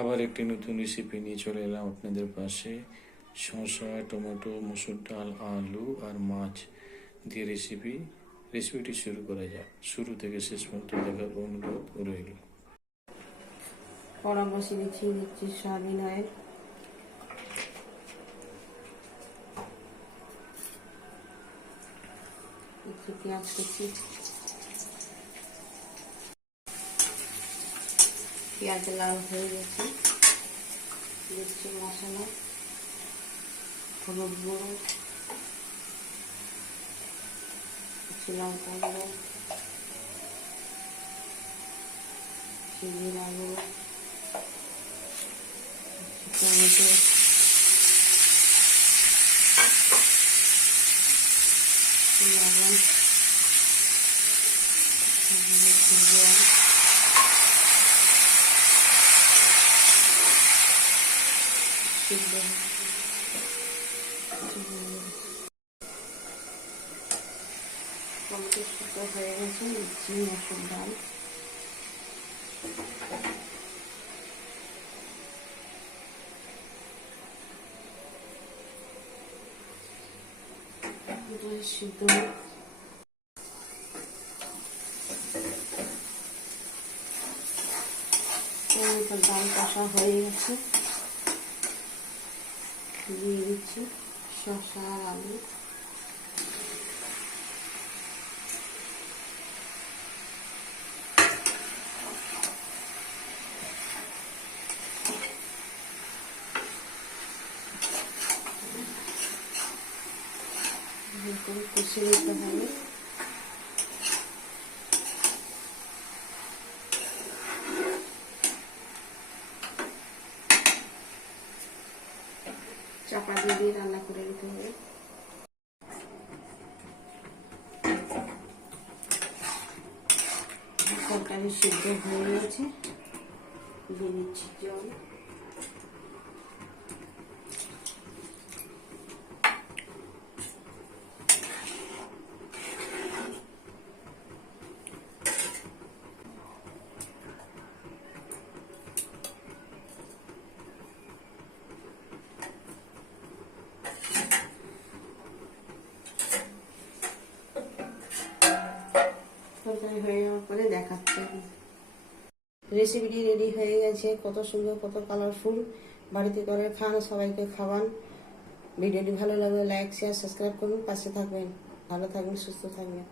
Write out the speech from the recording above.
আবার একটি নতুন রেসিপি নিয়ে চলে এলাম আপনাদের পাশে। শসা, টমেটো, মসুর ডাল, আলু আর মাছ দিয়ে রেসিপি রেসিপিটি শুরু করা যাক। শুরু থেকে শেষ পর্যন্ত দেখার অনুরোধ রইল। বসিয়ে দিচ্ছি দিচ্ছি পেঁয়াজ পেঁয়াজ লাল হয়ে গেছে, দিচ্ছি মশলা, হলুদ গুঁড়ো দিচ্ছি লঙ্কা গুঁড়ো, জিরা গুঁড়ো টমেটো, লবণ তারপরে জল সিদ্ধ টমেটো সিদ্ধ হয়ে গেছে দিচ্ছি মসুর ডাল দুটো সিদ্ধ টমেটোর ডাল কষা হয়ে গেছে দিয়ে দিচ্ছি শসা আর আলু। করে কষে নিতে হবে। চাপা দিয়ে দিয়ে রান্না করে নিতে হবে। তরকারি সিদ্ধ হয়ে গেছে। দিয়ে দিচ্ছি জল। তরকারি হয়ে যাওয়ার পরে দেখাচ্ছি। রেসিপিটি রেডি হয়ে গেছে। কত সুন্দর, কত কালারফুল বাড়িতে করে খান সবাইকে খাওয়ান। ভিডিওটি ভালো লাগলে লাইক শেয়ার সাবস্ক্রাইব করুন। পাশে থাকবেন। ভালো থাকবেন, সুস্থ থাকবেন।